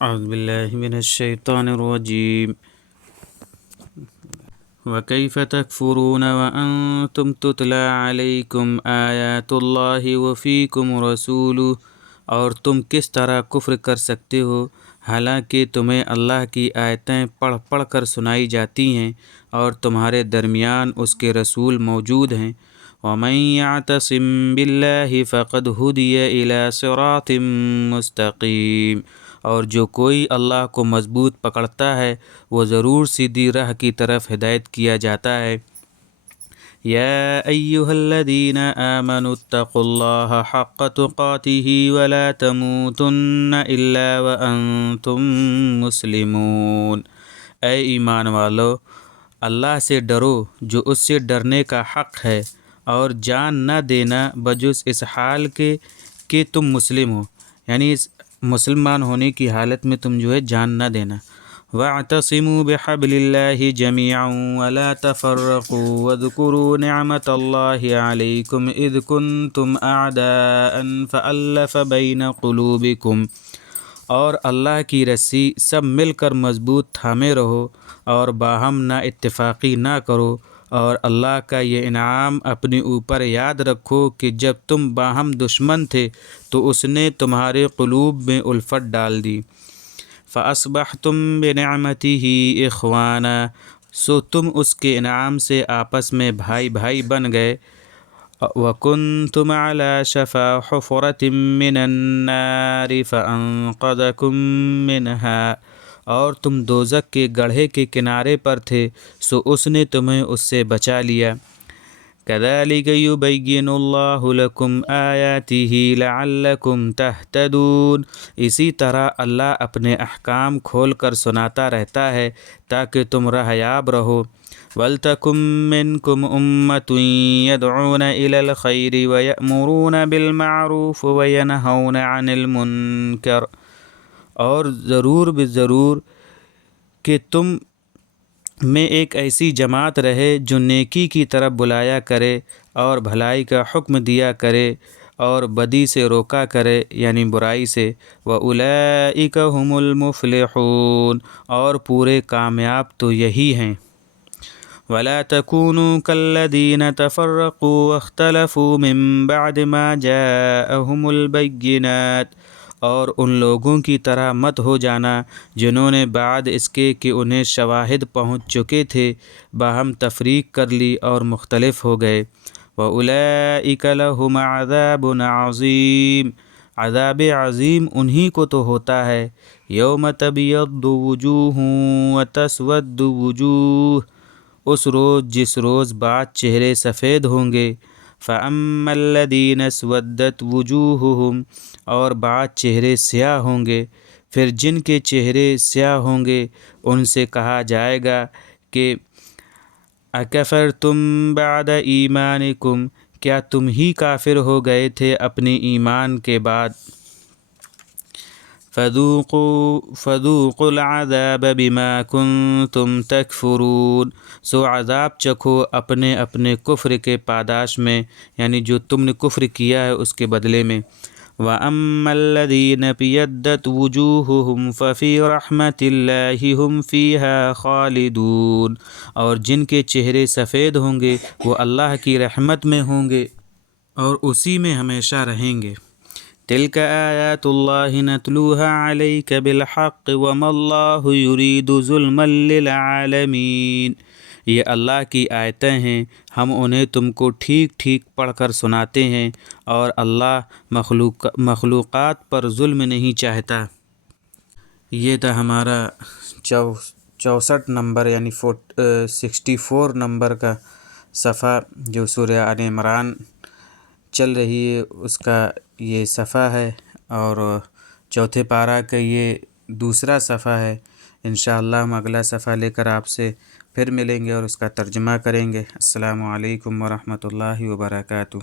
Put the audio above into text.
اعوذ باللہ من الشیطان الرجیم وَكَيْفَ تَكْفُرُونَ وَأَنْتُمْ تُتْلَى عَلَيْكُمْ آيَاتُ اللَّهِ وَفِيكُمْ رَسُولُهُ، اور تم کس طرح کفر کر سکتے ہو حالانکہ تمہیں اللہ کی آیتیں پڑھ پڑھ کر سنائی جاتی ہیں اور تمہارے درمیان اس کے رسول موجود ہیں۔ وَمَنْ يَعْتَصِمْ بِاللَّهِ فَقَدْ هُدِيَ إِلَى صِرَاطٍ مُسْتَقِيمٍ، اور جو کوئی اللہ کو مضبوط پکڑتا ہے وہ ضرور سیدھی راہ کی طرف ہدایت کیا جاتا ہے۔ یا ایھا الذین آمنوا اتقوا اللہ حق تقاتہ ولا تموتن الا وانتم مسلمون، اے ایمان والو، اللہ سے ڈرو جو اس سے ڈرنے کا حق ہے، اور جان نہ دینا بجز اس حال کے کہ تم مسلم ہو، یعنی اس مسلمان ہونے کی حالت میں تم جو ہے جان نہ دینا۔ وَاعْتَصِمُوا بِحَبْلِ اللَّهِ جَمِيعًا وَلَا تَفَرَّقُوا وَاذْكُرُوا نِعْمَةَ اللَّهِ عَلَيْكُمْ إِذْ كُنْتُمْ أَعْدَاءً فَأَلَّفَ بَيْنَ قُلُوبِكُمْ، اور اللہ کی رسی سب مل کر مضبوط تھامے رہو اور باہم نا اتفاقی نہ کرو، اور اللہ کا یہ انعام اپنے اوپر یاد رکھو کہ جب تم باہم دشمن تھے تو اس نے تمہارے قلوب میں الفت ڈال دی۔ فَأَصْبَحْتُمْ بِنِعْمَتِهِ إِخْوَانًا، سو تم اس کے انعام سے آپس میں بھائی بھائی بن گئے۔ وَكُنْتُمْ عَلَى شَفَا حُفْرَةٍ مِّنَ النَّارِ فَأَنْقَذَكُم مِّنْهَا، اور تم دوزخ کے گڑھے کے کنارے پر تھے سو اس نے تمہیں اس سے بچا لیا۔ كَذَلِكَ يُبَيِّنُ اللَّهُ لَكُمْ آيَاتِهِ لَعَلَّكُمْ تَهْتَدُونَ، اسی طرح اللہ اپنے احکام کھول کر سناتا رہتا ہے تاکہ تم راہیاب رہو۔ وَلْتَكُن مِّنكُمْ أُمَّةٌ يَدْعُونَ إِلَى الْخَيْرِ وَيَأْمُرُونَ بِالْمَعْرُوفِ وَيَنْهَوْنَ عَنِ الْمُنكَرِ، اور ضرور بضرور کہ تم میں ایک ایسی جماعت رہے جو نیکی کی طرف بلایا کرے اور بھلائی کا حکم دیا کرے اور بدی سے روکا کرے یعنی برائی سے۔ وَأُولَئِكَ هُمُ الْمُفْلِحُونَ، اور پورے کامیاب تو یہی ہیں۔ وَلَا تَكُونُوا كَالَّذِينَ تَفَرَّقُوا وَاخْتَلَفُوا مِن بَعْدِ مَا جَاءَهُمُ الْبَيِّنَاتُ، اور ان لوگوں کی طرح مت ہو جانا جنہوں نے بعد اس کے کہ انہیں شواہد پہنچ چکے تھے باہم تفریق کر لی اور مختلف ہو گئے۔ وَأُولَئِكَ لَهُمْ عَذَابٌ عَظِيمٌ، عذاب عظیم انہی کو تو ہوتا ہے۔ یوم تبیض وجوہ وتسود وجوہ، اس روز جس روز بعض چہرے سفید ہوں گے۔ فَأَمَّا الَّذِينَ اسْوَدَّتْ وُجُوهُهُمْ، اور بعض چہرے سیاہ ہوں گے، پھر جن کے چہرے سیاہ ہوں گے ان سے کہا جائے گا کہ اَکَفَرْتُمْ بَعْدَ ایمانکم، کیا تم ہی کافر ہو گئے تھے اپنے ایمان کے بعد۔ فَذُوقُوا الْعَذَابَ بِمَا كُنْتُمْ تَكْفُرُونَ، سو عذاب چکھو اپنے اپنے کفر کے پاداش میں، یعنی جو تم نے کفر کیا ہے اس کے بدلے میں۔ وَأَمَّا الَّذِينَ ابْيَضَّتْ وُجُوهُهُمْ فَفِي رَحْمَةِ اللَّهِ هُمْ فِيهَا خَالِدُونَ، اور جن کے چہرے سفید ہوں گے وہ اللہ کی رحمت میں ہوں گے اور اسی میں ہمیشہ رہیں گے۔ تِلْكَ آیاتُ اللَّهِ نَتْلُوهَا عَلَيْكَ بِالْحَقِّ وَمَا اللَّهُ يُرِيدُ ظُلْمًا لِلْعَالَمِينَ، یہ اللہ کی آیتیں ہیں، ہم انہیں تم کو ٹھیک ٹھیک پڑھ کر سناتے ہیں، اور اللہ مخلوقات پر ظلم نہیں چاہتا۔ یہ تھا ہمارا 64 نمبر یعنی 64 نمبر کا صفحہ جو سورہ آل عمران چل رہی ہے اس کا یہ صفحہ ہے، اور چوتھے پارہ کا یہ دوسرا صفحہ ہے۔ انشاءاللہ ہم اگلا صفحہ لے کر آپ سے پھر ملیں گے اور اس کا ترجمہ کریں گے۔ السلام علیکم ورحمۃ اللہ وبرکاتہ۔